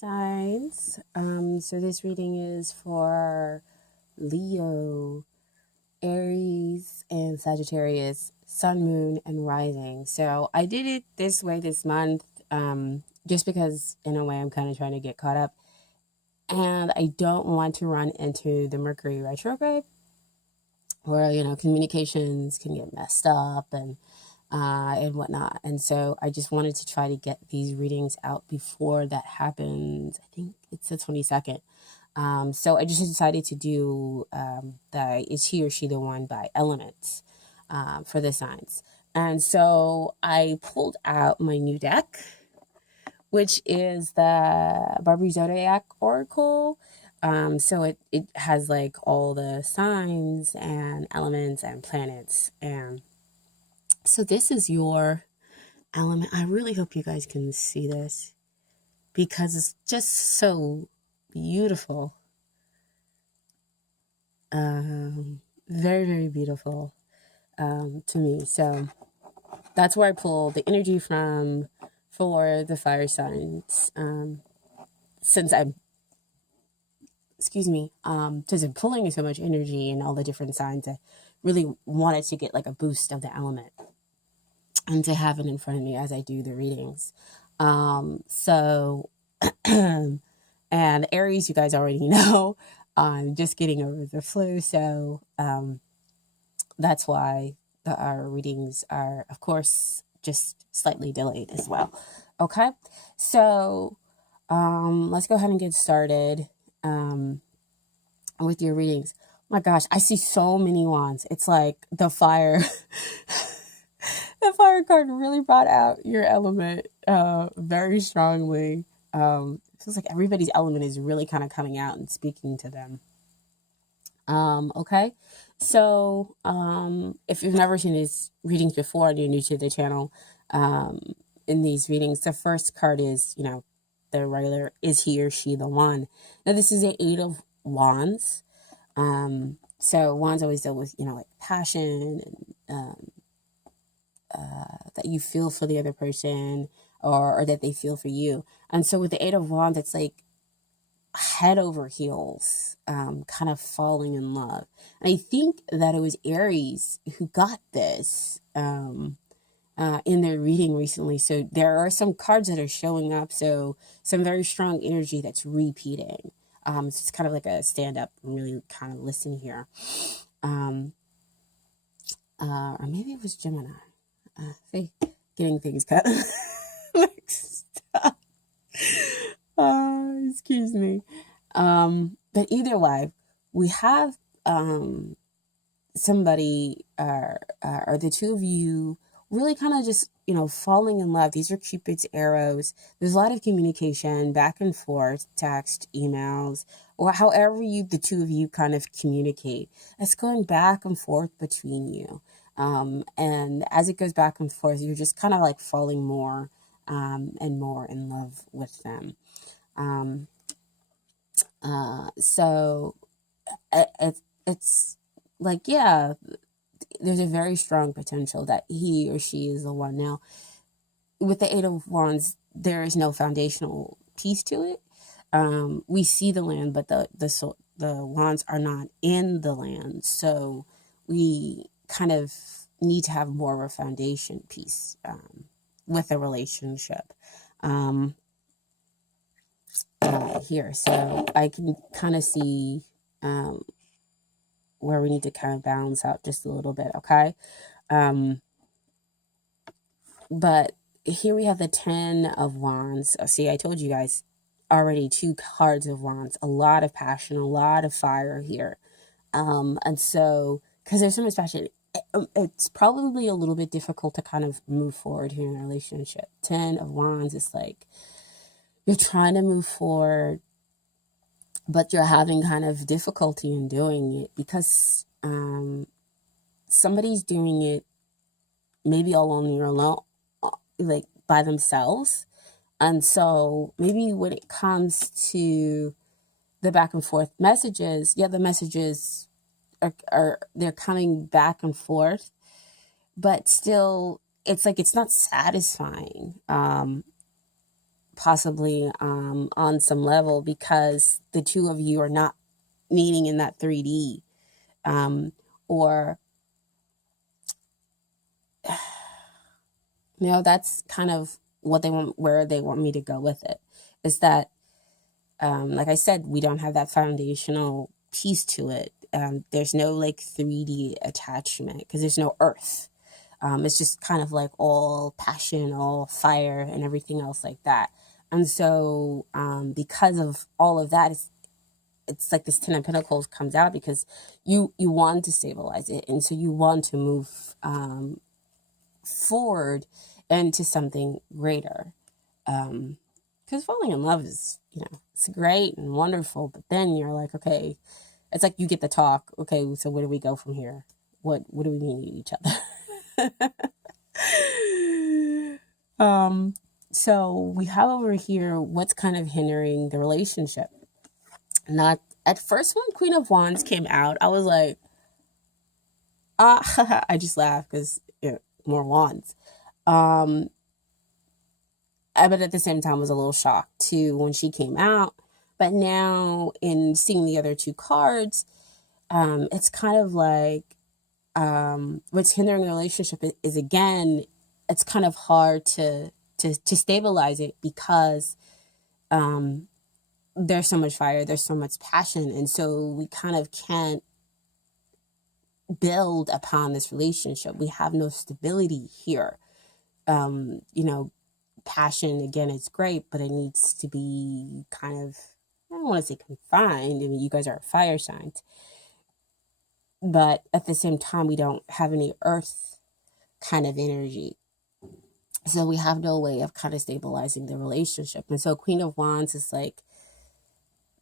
Signs. So this reading is for Leo, Aries, and Sagittarius, Sun, Moon, and Rising. So I did it this way this month, just because in a way I'm kind of trying to get caught up, and I don't want to run into the Mercury retrograde, where communications can get messed up and whatnot. And so I just wanted to try to get these readings out before that happens. I think it's the 22nd. So I just decided to do the Is He or She the One by Elements for the signs. And so I pulled out my new deck, which is the Barbary Zodiac Oracle. So it has like all the signs and elements and planets. And so this is your element. I really hope you guys can see this because it's just so beautiful. Very, very beautiful to me. So that's where I pull the energy from for the fire signs. Since I'm pulling so much energy in all the different signs, I really wanted to get like a boost of the element and to have it in front of me as I do the readings. And Aries, you guys already know, I'm just getting over the flu. So that's why our readings are, of course, just slightly delayed as well. Okay, so let's go ahead and get started with your readings. Oh my gosh, I see so many wands. It's like the fire. The fire card really brought out your element very strongly. It feels like everybody's element is really kind of coming out and speaking to them. Okay, so if you've never seen these readings before and you're new to the channel, in these readings, the first card is, the regular Is He or She the One. Now, this is the Eight of Wands. So wands always deal with, like passion and that you feel for the other person or that they feel for you. And so with the Eight of Wands, it's like head over heels, kind of falling in love. And I think that it was Aries who got this in their reading recently. So there are some cards that are showing up. So some very strong energy that's repeating. So it's kind of like a stand up and really kind of listen here. Or maybe it was Gemini. Getting things cut mixed up. Excuse me. But either way, we have somebody or the two of you really kind of just, falling in love. These are Cupid's arrows. There's a lot of communication back and forth, text, emails, or however the two of you kind of communicate. It's going back and forth between you. And as it goes back and forth, you're just kind of like falling more and more in love with them. So it's like, yeah, there's a very strong potential that he or she is the one. Now, with the Eight of Wands, there is no foundational piece to it. We see the land, but the wands are not in the land. So we kind of need to have more of a foundation piece with a relationship here. So I can kind of see where we need to kind of balance out just a little bit, okay? But here we have the Ten of Wands. See, I told you guys already, two cards of Wands, a lot of passion, a lot of fire here. And so, because there's so much passion, it's probably a little bit difficult to kind of move forward here in a relationship. Ten of Wands is like you're trying to move forward, but you're having kind of difficulty in doing it because somebody's doing it maybe all on your own, like by themselves. And so maybe when it comes to the back and forth messages, the messages are they're coming back and forth, but still it's like it's not satisfying. possibly on some level, because the two of you are not meeting in that 3D, or that's kind of what they want, where they want me to go with it, is that, like I said, we don't have that foundational piece to it. There's no like 3D attachment because there's no earth. It's just kind of like all passion, all fire, and everything else like that. And so, because of all of that, it's like this Ten of Pentacles comes out, because you want to stabilize it, and so you want to move forward into something greater. Because falling in love is, it's great and wonderful, but then you're like, okay, it's like you get the talk. Okay, so where do we go from here? What do we mean to each other? So we have over here what's kind of hindering the relationship. Not at first, when Queen of Wands came out, I was like, I just laughed because more wands. But at the same time, I was a little shocked too when she came out. But now, in seeing the other two cards, it's kind of like, what's hindering the relationship is again, it's kind of hard to stabilize it, because there's so much fire, there's so much passion, and so we kind of can't build upon this relationship. We have no stability here. Passion, again, is great, but it needs to be kind of, I don't want to say confined. I mean, you guys are fire signs, but at the same time, we don't have any earth kind of energy. So we have no way of kind of stabilizing the relationship. And so Queen of Wands is like,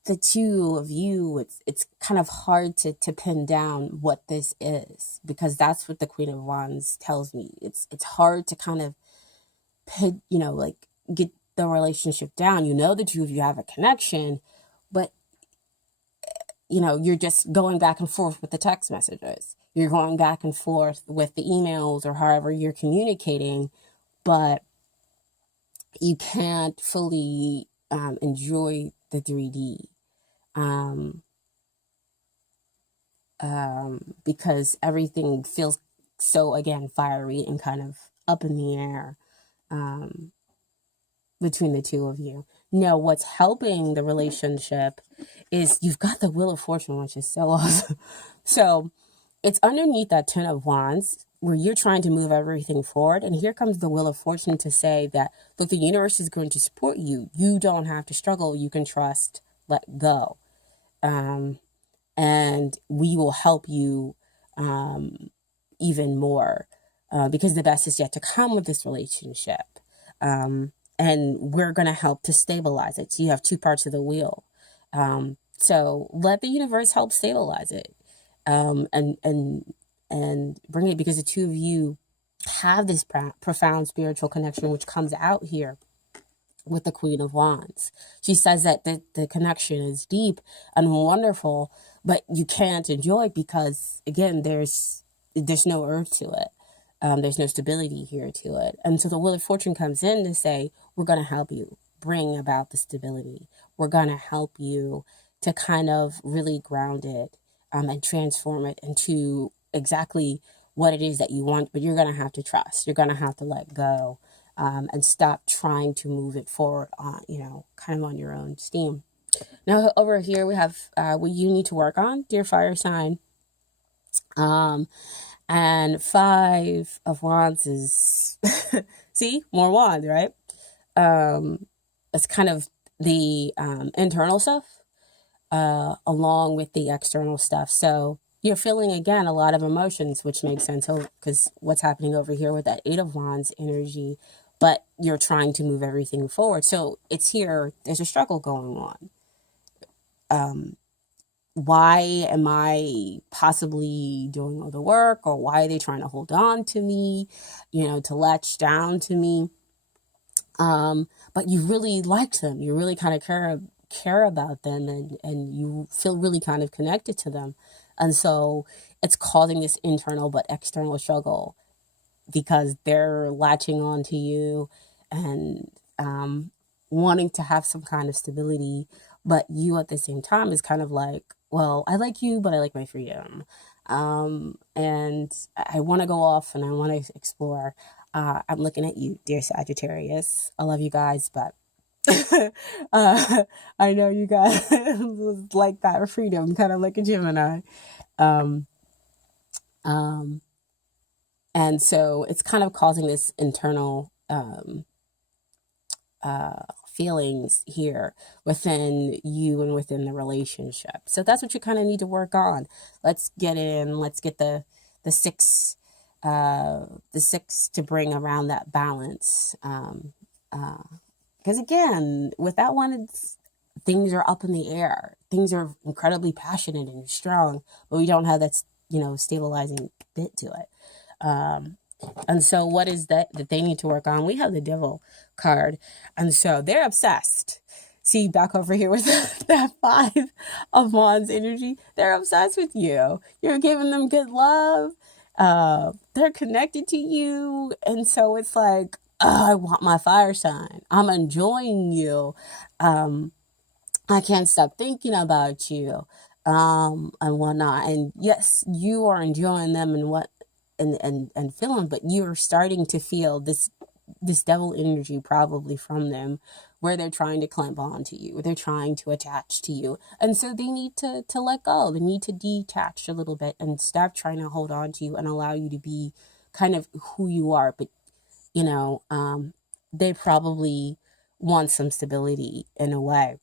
the two of you, it's kind of hard to pin down what this is, because that's what the Queen of Wands tells me. It's hard to kind of pin, like get the relationship down. The two of you have a connection, but you're just going back and forth with the text messages. You're going back and forth with the emails, or however you're communicating, but you can't fully enjoy the 3D. Because everything feels so, again, fiery and kind of up in the air between the two of you. Now, what's helping the relationship is you've got the Wheel of Fortune, which is so awesome. So it's underneath that Ten of Wands, where you're trying to move everything forward. And here comes the Wheel of Fortune to say that, look, the universe is going to support you. You don't have to struggle. You can trust, let go. And we will help you even more, because the best is yet to come with this relationship. And we're going to help to stabilize it. So you have two parts of the wheel. So let the universe help stabilize it, and bring it, because the two of you have this profound spiritual connection, which comes out here with the Queen of Wands. She says that the connection is deep and wonderful, but you can't enjoy it because, again, there's no earth to it. There's no stability here to it. And so the Wheel of Fortune comes in to say, we're going to help you bring about the stability. We're going to help you to kind of really ground it, and transform it into exactly what it is that you want. But you're going to have to trust. You're going to have to let go, and stop trying to move it forward on, kind of on your own steam. Now, over here, we have what you need to work on, dear fire sign. And Five of Wands is, see, more wands, right? It's kind of the internal stuff, along with the external stuff. So you're feeling, again, a lot of emotions, which makes sense, because what's happening over here with that Eight of Wands energy, but you're trying to move everything forward. So it's here, there's a struggle going on. Why am I possibly doing all the work, or why are they trying to hold on to me, to latch down to me? But you really liked them. You really kind of care about them, and you feel really kind of connected to them. And so it's causing this internal but external struggle, because they're latching on to you, and wanting to have some kind of stability, but you at the same time is kind of like, well, I like you, but I like my freedom. And I want to go off and I want to explore. I'm looking at you, dear Sagittarius. I love you guys, but I know you guys like that freedom, kind of like a Gemini. Um, um, and so it's kind of causing this internal feelings here within you and within the relationship. So that's what you kind of need to work on. Let's get in. Let's get the six the six to bring around that balance. Because again, with that one, things are up in the air. Things are incredibly passionate and strong, but we don't have that stabilizing bit to it. And so what is that they need to work on? We have the Devil card. And so they're obsessed. See, back over here with that 5 of Wands energy. They're obsessed with you. You're giving them good love. They're connected to you. And so it's like, I want my fire sign. I'm enjoying you. I can't stop thinking about you. And whatnot. And yes, you are enjoying them and feeling, but you're starting to feel this devil energy probably from them, where they're trying to clamp on to you, they're trying to attach to you, and so they need to let go. They need to detach a little bit and stop trying to hold on to you and allow you to be kind of who you are. But they probably want some stability in a way,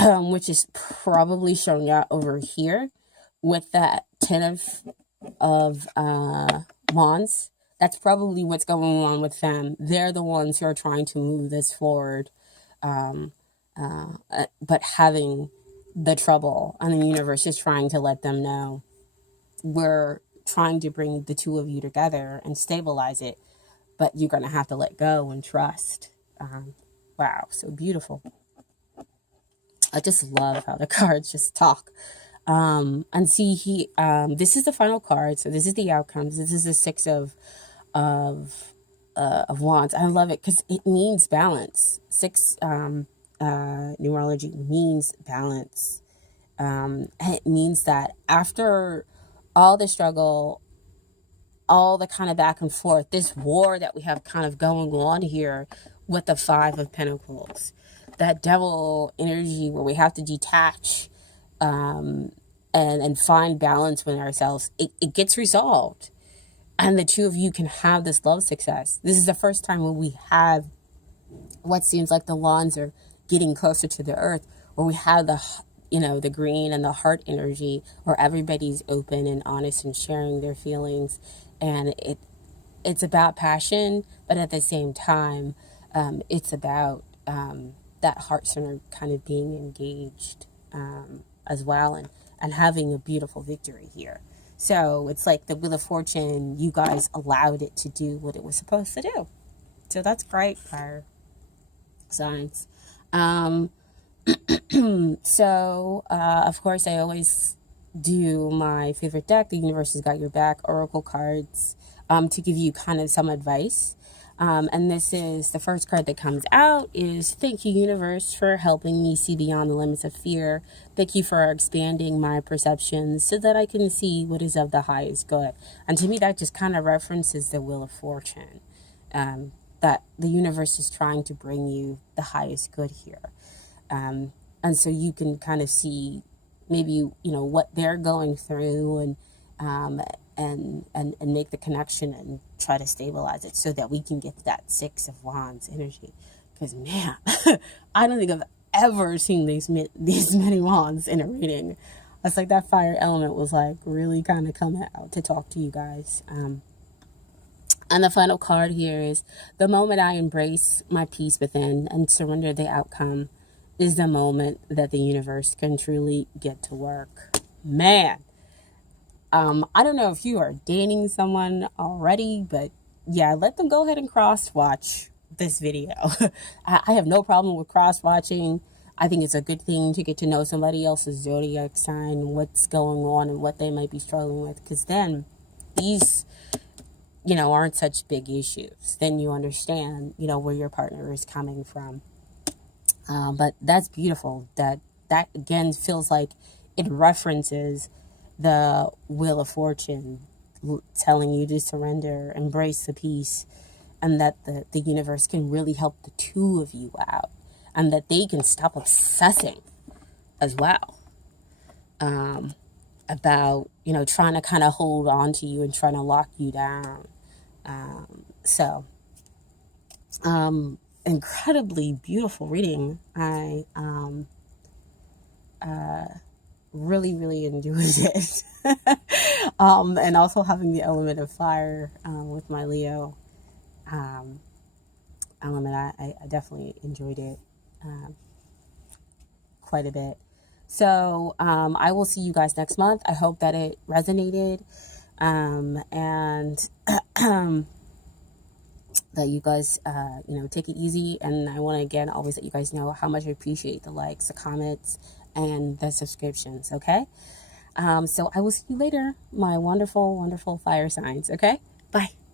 which is probably showing out over here with that 10 of Wands. That's probably what's going on with them. They're the ones who are trying to move this forward, but having the trouble, and the universe is trying to let them know, we're trying to bring the two of you together and stabilize it, but you're going to have to let go and trust. Wow, so beautiful. I just love how the cards just talk. And see, this is the final card. So this is the outcomes. This is the 6 of Wands. I love it because it means balance. 6, numerology means balance. It means that after all the struggle, all the kind of back and forth, this war that we have kind of going on here with the 5 of Pentacles, that devil energy where we have to detach, and find balance within ourselves, it gets resolved. And the two of you can have this love success. This is the first time when we have what seems like the lawns are getting closer to the earth, where we have the green and the heart energy, where everybody's open and honest and sharing their feelings. And it's about passion, but at the same time, it's about that heart center kind of being engaged as well, and having a beautiful victory here. So it's like the Wheel of Fortune, you guys allowed it to do what it was supposed to do. So that's great, fire signs. So, of course, I always do my favorite deck, The Universe Has Got Your Back, Oracle cards, to give you kind of some advice. And this is the first card that comes out is, thank you, universe, for helping me see beyond the limits of fear. Thank you for expanding my perceptions so that I can see what is of the highest good. And to me, that just kind of references the Wheel of Fortune, that the universe is trying to bring you the highest good here. And so you can kind of see maybe, what they're going through, and make the connection and try to stabilize it so that we can get that 6 of Wands energy. Because, man, I don't think I've ever seen these many Wands in a reading. It's like that fire element was like really kind of coming out to talk to you guys. And the final card here is, the moment I embrace my peace within and surrender the outcome is the moment that the universe can truly get to work. Man. I don't know if you are dating someone already, but yeah, let them go ahead and cross-watch this video. I have no problem with cross-watching. I think it's a good thing to get to know somebody else's zodiac sign, what's going on, and what they might be struggling with, because then aren't such big issues. Then you understand, where your partner is coming from. But that's beautiful. That again feels like it references the Wheel of Fortune, telling you to surrender, embrace the peace, and that the universe can really help the two of you out, and that they can stop obsessing as well, about, trying to kind of hold on to you and trying to lock you down. So, incredibly beautiful reading. I really, really enjoyed it. And also having the element of fire with my Leo element, I definitely enjoyed it quite a bit. So I will see you guys next month. I hope that it resonated, and that you guys, take it easy. And I want to again always let you guys know how much I appreciate the likes, the comments, and the subscriptions. Okay. So I will see you later, my wonderful, wonderful fire signs. Okay. Bye.